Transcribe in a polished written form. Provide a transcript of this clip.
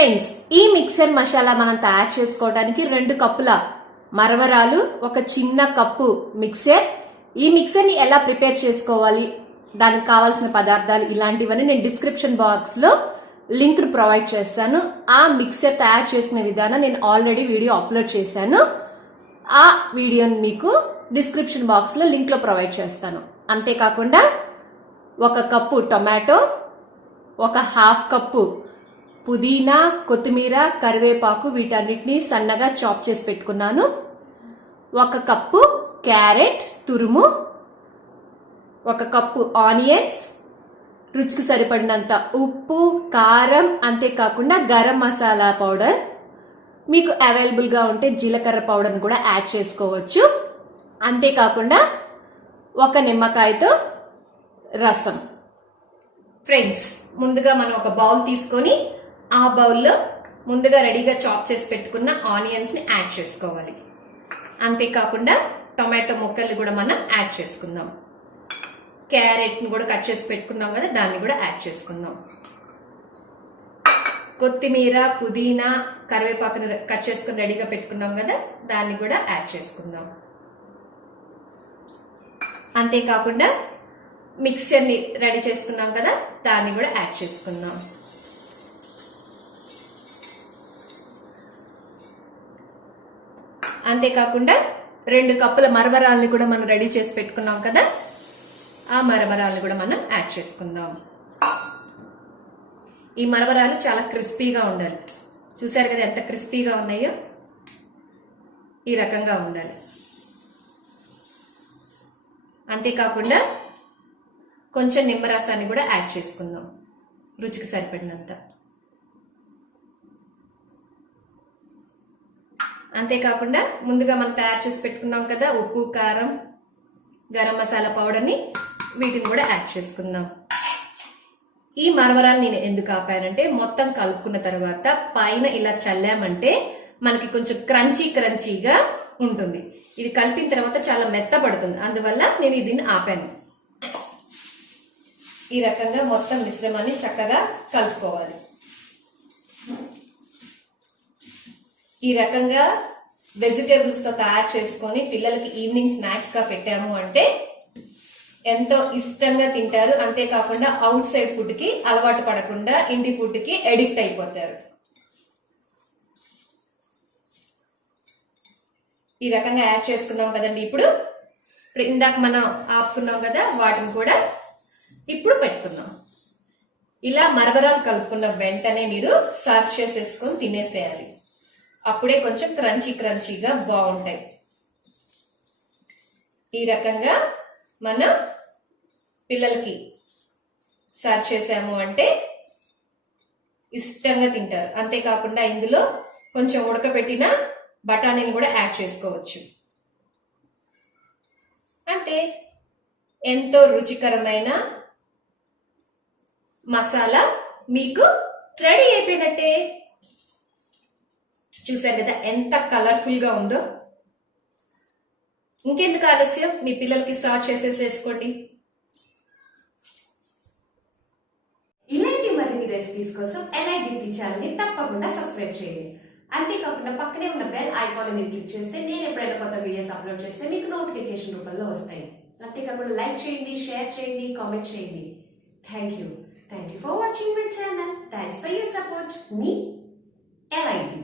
Friends, ఈ mixer masala మనం తయారు చేసుకోవడానికి 2 కప్పుల మరమరాలు, ఒక చిన్న కప్పు మిక్సర్. ఈ మిక్సర్ ని ఎలా ప్రిపేర్ చేసుకోవాలి, దానికి కావాల్సిన పదార్థాలు ఇలాంటివన్నీ నేను డిస్క్రిప్షన్ బాక్స్ లో లింక్ ప్రొవైడ్ చేస్తాను. ఆ మిక్సర్ తయారు చేసుకునే విధానం నేను ఆల్రెడీ వీడియో అప్లోడ్ చేశాను. ఆ వీడియోని మీకు డిస్క్రిప్షన్ బాక్స్ లో లింక్ లో ప్రొవైడ్ చేస్తాను. అంతేకాకుండా 1 కప్పు టొమాటో, ఒక హాఫ్ కప్పు పుదీనా, కొత్తిమీర, కరివేపాకు వీటన్నిటిని సన్నగా చాప్ చేసి పెట్టుకున్నాను. 1 కప్పు క్యారెట్ తురుము, 1 కప్పు ఆనియన్స్, రుచికి సరిపడినంత ఉప్పు, కారం, అంతేకాకుండా గరం మసాలా పౌడర్, మీకు అవైలబుల్ గా ఉంటే జీలకర్ర పౌడర్ కూడా యాడ్ చేసుకోవచ్చు. అంతేకాకుండా 1 నిమ్మకాయతో రసం. ఫ్రెండ్స్, ముందుగా మనం ఒక బౌల్ తీసుకొని ఆ బౌల్లో ముందుగా రెడీగా చాప్ చేసి పెట్టుకున్న ఆనియన్స్ ని యాడ్ చేసుకోవాలి. అంతేకాకుండా టొమాటో ముక్కల్ని కూడా మనం యాడ్ చేసుకుందాం. క్యారెట్ ని కూడా కట్ చేసి పెట్టుకున్నాం కదా, దాన్ని కూడా యాడ్ చేసుకుందాం. కొత్తిమీర, పుదీనా, కరివేపాకుని కట్ చేసుకుని రెడీగా పెట్టుకున్నాం కదా, దాన్ని కూడా యాడ్ చేసుకుందాం. అంతేకాకుండా మిక్చర్ ని రెడీ చేసుకున్నాం కదా, దాన్ని కూడా యాడ్ చేసుకుందాం. అంతేకాకుండా 2 కప్పుల మరమరాల్ని కూడా మనం రెడీ చేసి పెట్టుకున్నాం కదా, ఆ మరమరాల్ని కూడా మనం యాడ్ చేసుకుందాం. ఈ మరమరాలు చాలా క్రిస్పీగా ఉండాలి. చూసారు కదా ఎంత క్రిస్పీగా ఉన్నాయో, ఈ రకంగా ఉండాలి. అంతేకాకుండా కొంచెం నిమ్మరసాన్ని కూడా యాడ్ చేసుకుందాం, రుచికి సరిపడినంత. అంతేకాకుండా ముందుగా మనం తయారు చేసి పెట్టుకున్నాం కదా ఉప్పు, కారం, గరం మసాలా పౌడర్ని, వీటిని కూడా యాడ్ చేసుకుందాం. ఈ మరమరాలు నేను ఎందుకు ఆపానంటే, మొత్తం కలుపుకున్న తర్వాత పైన ఇలా చల్లామంటే మనకి కొంచెం క్రంచీగా ఉంటుంది. ఇది కలిపిన తర్వాత చాలా మెత్తపడుతుంది, అందువల్ల నేను దీన్ని ఆపాను. ఈ రకంగా మొత్తం మిశ్రమాన్ని చక్కగా కలుపుకోవాలి. ఈ రకంగా వెజిటేబుల్స్ తో తయారు చేసుకొని పిల్లలకి ఈవినింగ్ స్నాక్స్ గా పెట్టాము అంటే ఎంతో ఇష్టంగా తింటారు. అంతేకాకుండా అవుట్ సైడ్ ఫుడ్ కి అలవాటు పడకుండా ఇంటి ఫుడ్ కి అడిక్ట్ అయిపోతారు. ఈ రకంగా యాడ్ చేసుకున్నాం కదండి. ఇప్పుడు ఇందాక మనం ఆపుకున్నాం కదా, వాటిని కూడా ఇప్పుడు పెట్టుకుందాం. ఇలా మరమరాలు కలుపుకున్న వెంటనే మీరు సర్వ్ చేసేసుకొని తినేసేయాలి. అప్పుడే కొంచెం క్రంచీగా బాగుంటాయి. ఈ రకంగా మనం పిల్లలకి సర్వ్ చేసాము అంటే ఇష్టంగా తింటారు. అంతేకాకుండా ఇందులో కొంచెం ఉడకబెట్టిన బఠానీని కూడా యాడ్ చేసుకోవచ్చు. అంటే ఎంతో రుచికరమైన మసాలా మీకు రెడీ అయిపోయినట్టే. చూసారు కదా ఎంత కలర్ఫుల్ గా ఉందో. ఇంకెందుకు ఆలస్యం, మీ పిల్లలకి సర్వ్ చేసేసుకోండి. ఇలాంటి మరిన్ని రెసిపీస్ కోసం ఎలైట్ ఛానల్ ని తప్పకుండా సబ్స్క్రైబ్ చేయండి. అంతేకాకుండా పక్కనే ఉన్న బెల్ ఐకాన్ మీరు క్లిక్ చేస్తే నేను ఎప్పుడైనా కొత్త వీడియోస్ అప్లోడ్ చేస్తే మీకు నోటిఫికేషన్ రూపంలో వస్తాయి. అంతేకాకుండా లైక్ చేయండి, షేర్ చేయండి, కామెంట్ చేయండి. Thank you for watching my channel. Thanks for your support. Me elite.